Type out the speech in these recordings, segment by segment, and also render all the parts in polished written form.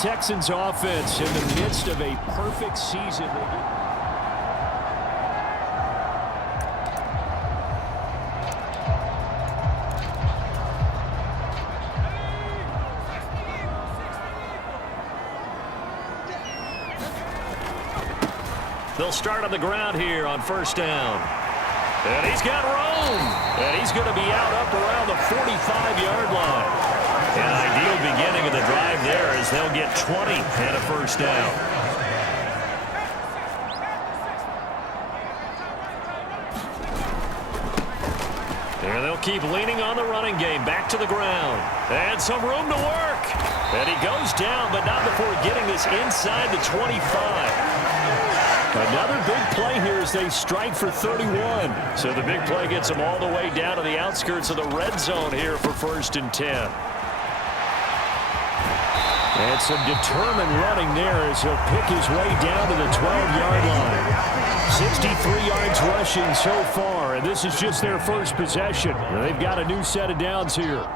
Texans offense in the midst of a perfect season. They'll start on the ground here on first down. And he's got room. And he's going to be out up around the 45-yard line. An ideal beginning of the drive there as they'll get 20 and a first down. And they'll keep leaning on the running game. Back to the ground. And some room to work. And he goes down, but not before getting this inside the 25. Another big play here as they strike for 31. So the big play gets them all the way down to the outskirts of the red zone here for 1st and 10. And some determined running there as he'll pick his way down to the 12-yard line. 63 yards rushing so far, and this is just their first possession. They've got a new set of downs here.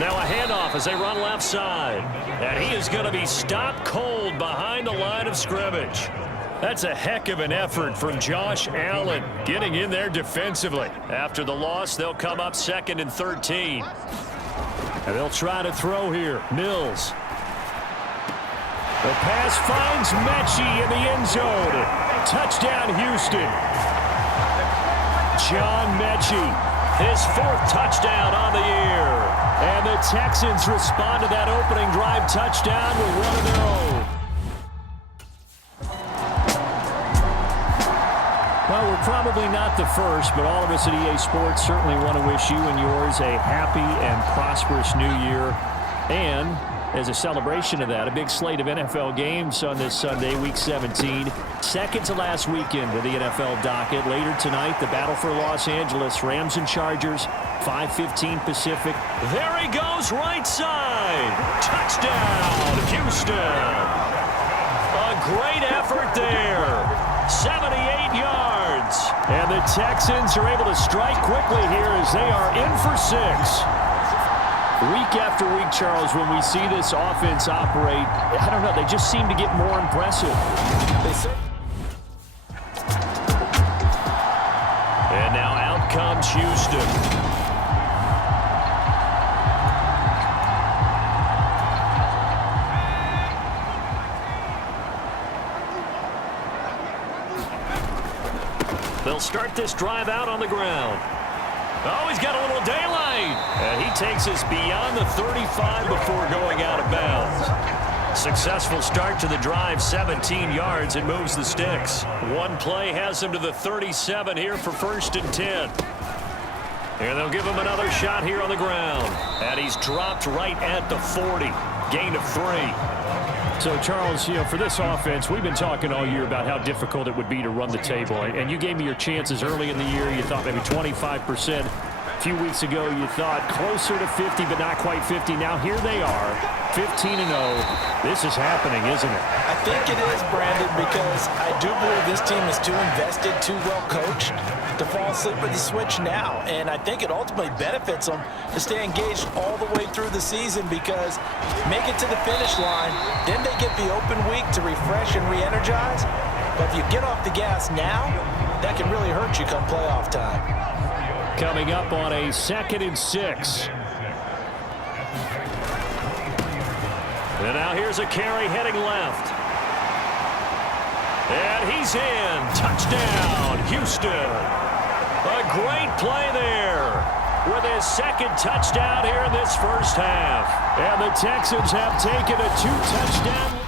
Now a handoff as they run left side. And he is going to be stopped cold behind the line of scrimmage. That's a heck of an effort from Josh Allen getting in there defensively. After the loss, they'll come up 2nd and 13. And they'll try to throw here. Mills. The pass finds Mechie in the end zone. Touchdown, Houston. John Mechie, his 4th touchdown on the year. And the Texans respond to that opening drive touchdown with one of their own. Well, we're probably not the first, but all of us at EA Sports certainly want to wish you and yours a happy and prosperous new year. And as a celebration of that, a big slate of NFL games on this Sunday, Week 17. Second to last weekend of the NFL docket. Later tonight, the battle for Los Angeles, Rams and Chargers, 5:15 Pacific. There he goes, right side. Touchdown, Houston. A great effort there. 78 yards. And the Texans are able to strike quickly here as they are in for 6. Week after week, Charles, when we see this offense operate, I don't know, they just seem to get more impressive. And now out comes Houston. They'll start this drive out on the ground. Oh, he's got a little daylight. And he takes us beyond the 35 before going out of bounds. Successful start to the drive, 17 yards, and moves the sticks. One play has him to the 37 here for 1st and 10. And they'll give him another shot here on the ground. And he's dropped right at the 40. Gain of 3. So, Charles, you know, for this offense, we've been talking all year about how difficult it would be to run the table. And you gave me your chances early in the year. You thought maybe 25%. A few weeks ago, you thought closer to 50, but not quite 50. Now, here they are, 15-0. This is happening, isn't it? I think it is, Brandon, because I do believe this team is too invested, too well coached to fall asleep at the switch now. And I think it ultimately benefits them to stay engaged all the way through the season because make it to the finish line, then they get the open week to refresh and re-energize. But if you get off the gas now, that can really hurt you come playoff time. Coming up on a 2nd and 6. And now here's a carry heading left. And he's in. Touchdown, Houston. A great play there with his 2nd touchdown here in this first half. And the Texans have taken a 2-touchdown.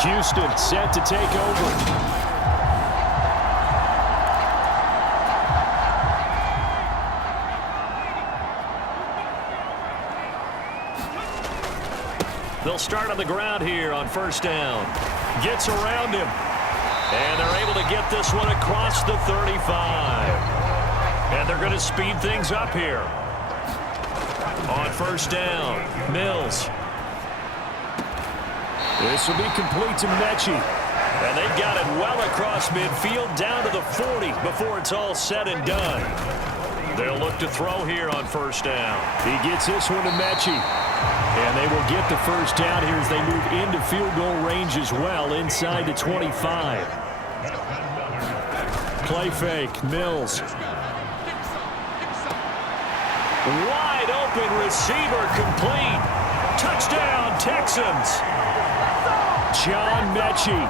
Houston set to take over. They'll start on the ground here on 1st down. Gets around him. And they're able to get this one across the 35. And they're going to speed things up here. On 1st down, Mills. This will be complete to Mechie. And they've got it well across midfield down to the 40 before it's all said and done. They'll look to throw here on first down. He gets this one to Mechie. And they will get the first down here as they move into field goal range as well inside the 25. Play fake. Mills. Wide open receiver complete. Touchdown Texans. John Mechie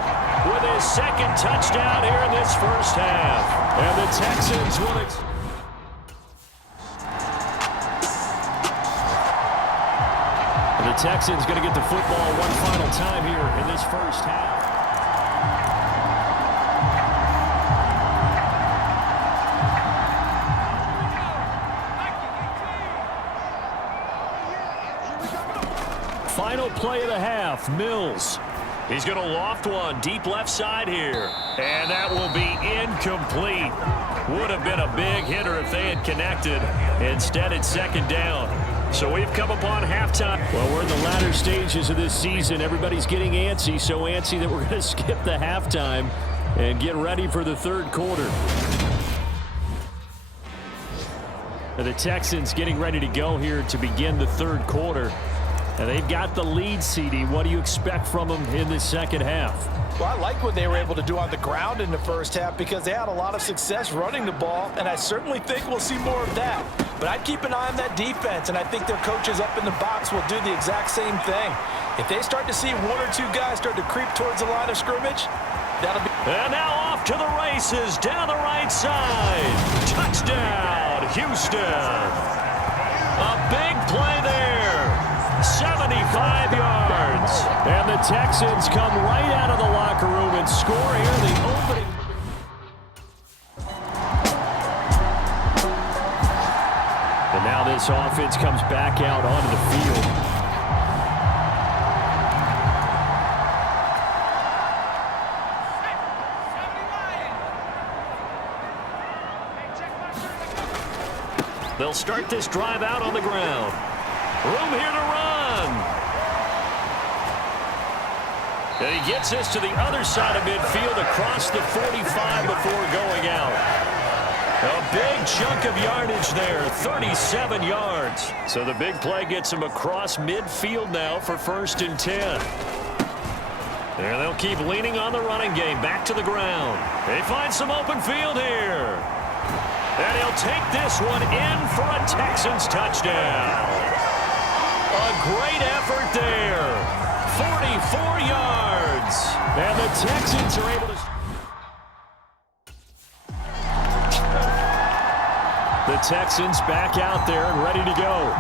with his second touchdown here in this first half. And the Texans will... The Texans going to get the football one final time here in this first half. Final play of the half, Mills. He's going to loft one deep left side here. And that will be incomplete. Would have been a big hitter if they had connected. Instead, it's second down. So we've come upon halftime. Well, we're in the latter stages of this season. Everybody's getting antsy, so antsy that we're going to skip the halftime and get ready for the third quarter. The Texans getting ready to go here to begin the third quarter. And they've got the lead, CD. What do you expect from them in the second half? Well, I like what they were able to do on the ground in the first half because they had a lot of success running the ball, and I certainly think we'll see more of that. But I'd keep an eye on that defense, and I think their coaches up in the box will do the exact same thing. If they start to see one or two guys start to creep towards the line of scrimmage, that'll be... And now off to the races down the right side. Touchdown, Houston. A big play there. 75 yards. And the Texans come right out of the locker room and score here the opening. And now this offense comes back out onto the field. They'll start this drive out on the ground. Room here to run. And he gets this to the other side of midfield across the 45 before going out. A big chunk of yardage there, 37 yards. So the big play gets him across midfield now for 1st and 10. And they'll keep leaning on the running game, back to the ground. They find some open field here. And he'll take this one in for a Texans touchdown. A great effort there. 44 yards. And the Texans are able to... The Texans back out there and ready to go.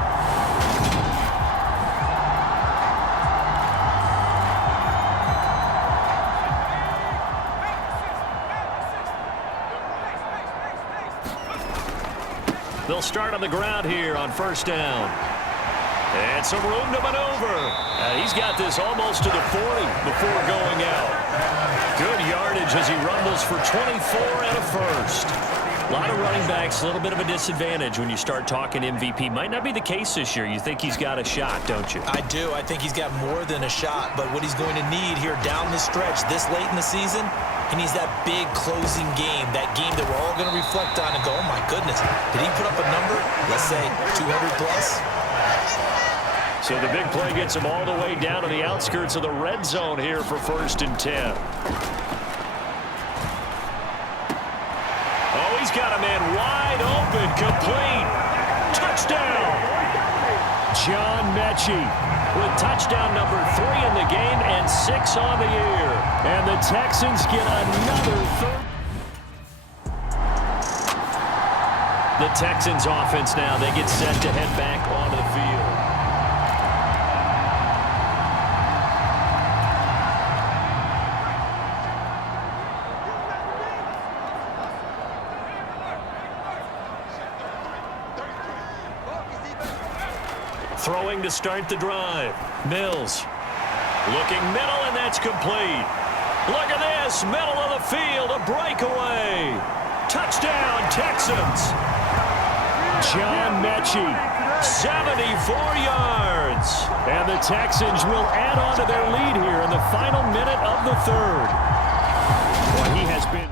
They'll start on the ground here on first down. And some room to maneuver. He's got this almost to the 40 before going out. Good yardage as he rumbles for 24 and a first. A lot of running backs, a little bit of a disadvantage when you start talking MVP. Might not be the case this year. You think he's got a shot, don't you? I do. I think he's got more than a shot. But what he's going to need here down the stretch this late in the season, he needs that big closing game, that game that we're all going to reflect on and go, oh, my goodness, did he put up a number, let's say, 200 plus? So the big play gets him all the way down to the outskirts of the red zone here for 1st and 10. Oh, he's got a man wide open, complete. Touchdown! John Mechie with touchdown number 3 in the game and 6 on the year. And the Texans get another third. The Texans offense now, they get set to head back onto the field. Throwing to start the drive. Mills looking middle, and that's complete. Look at this, middle of the field, a breakaway. Touchdown, Texans. John Mechie, 74 yards. And the Texans will add on to their lead here in the final minute of the third. Well, he has been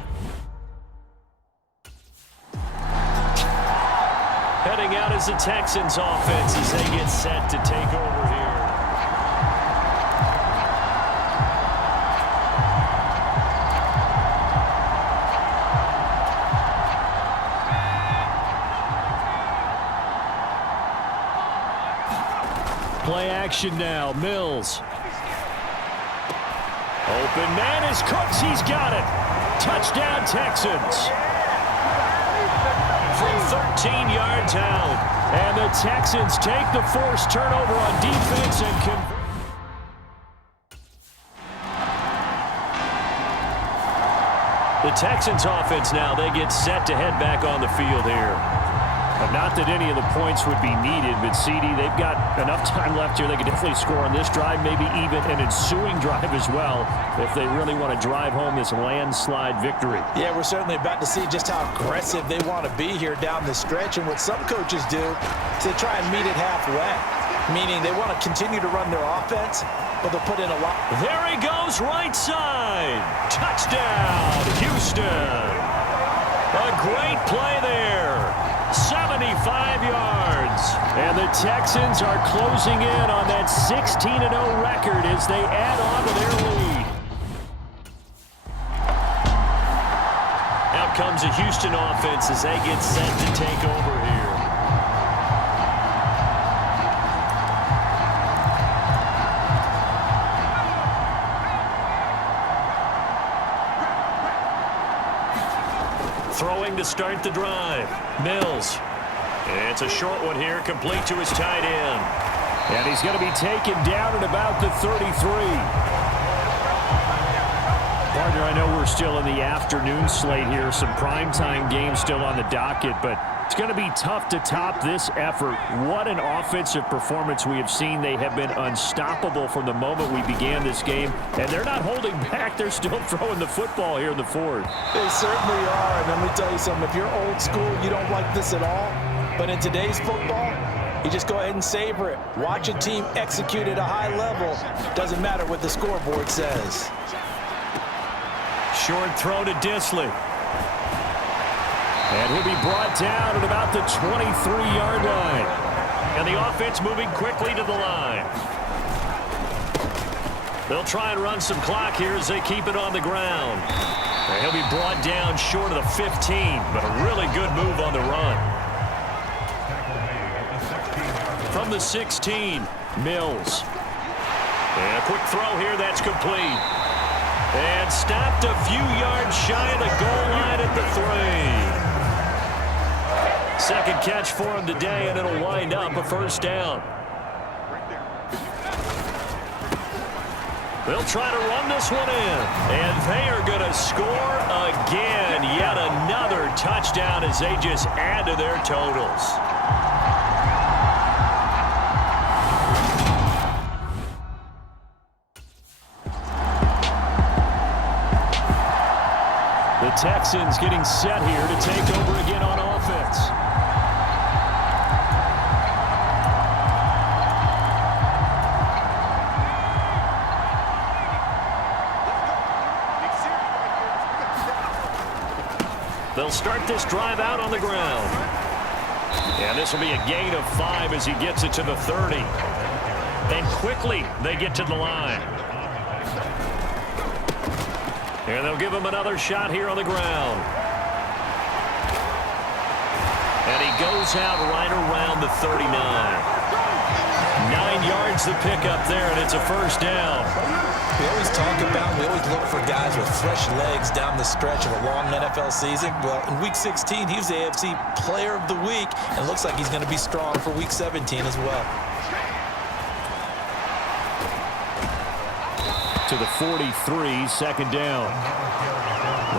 heading out as the Texans offense as they get set to take over here. Play action now. Mills. Open man is Cooks. He's got it. Touchdown, Texans. From 13 yards out. And the Texans take the forced turnover on defense and convert. The Texans offense now, they get set to head back on the field here. Not that any of the points would be needed, but CD, they've got enough time left here. They can definitely score on this drive, maybe even an ensuing drive as well, if they really want to drive home this landslide victory. Yeah, we're certainly about to see just how aggressive they want to be here down the stretch. And what some coaches do is they try and meet it halfway, meaning they want to continue to run their offense, but they'll put in a lot. There he goes, right side. Touchdown, Houston. A great play there. 75 yards. And the Texans are closing in on that 16-0 record as they add on to their lead. Out comes the Houston offense as they get set to take over here. Throwing to start the drive. Mills. It's a short one here, complete to his tight end. And he's going to be taken down at about the 33. Partner, I know we're still in the afternoon slate here. Some primetime games still on the docket, but it's going to be tough to top this effort. What an offensive performance we have seen. They have been unstoppable from the moment we began this game, and they're not holding back. They're still throwing the football here in the fourth. They certainly are, and let me tell you something. If you're old school, you don't like this at all, but in today's football, you just go ahead and savor it. Watch a team execute at a high level. Doesn't matter what the scoreboard says. Short throw to Disley. And he'll be brought down at about the 23-yard line. And the offense moving quickly to the line. They'll try and run some clock here as they keep it on the ground. And he'll be brought down short of the 15, but a really good move on the run. From the 16, Mills. And a quick throw here, that's complete. And stopped a few yards shy of the goal line at the 3. Second catch for him today, and it'll wind up a first down. They'll try to run this one in. And they are going to score again. Yet another touchdown as they just add to their totals. The Texans getting set here to take over again on offense. They'll start this drive out on the ground. And this will be a gain of 5 as he gets it to the 30. And quickly they get to the line. And they'll give him another shot here on the ground. And he goes out right around the 39. 9 yards to pick up there, and it's a first down. We always talk about, we always look for guys with fresh legs down the stretch of a long NFL season. Well, in Week 16, he was the AFC Player of the Week, and looks like he's going to be strong for Week 17 as well. To the 43, second down.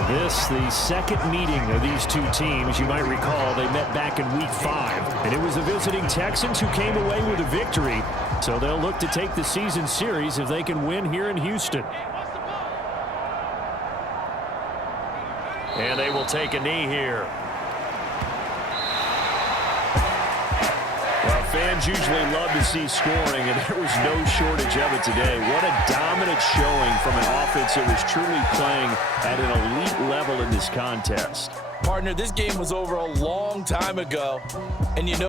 This, the second meeting of these two teams. You might recall they met back in Week 5, and it was the visiting Texans who came away with a victory. So they'll look to take the season series if they can win here in Houston. And they will take a knee here. Well, fans usually love to see scoring, and there was no shortage of it today. What a dominant showing from an offense that was truly playing at an elite level in this contest. Partner, this game was over a long time ago, and you know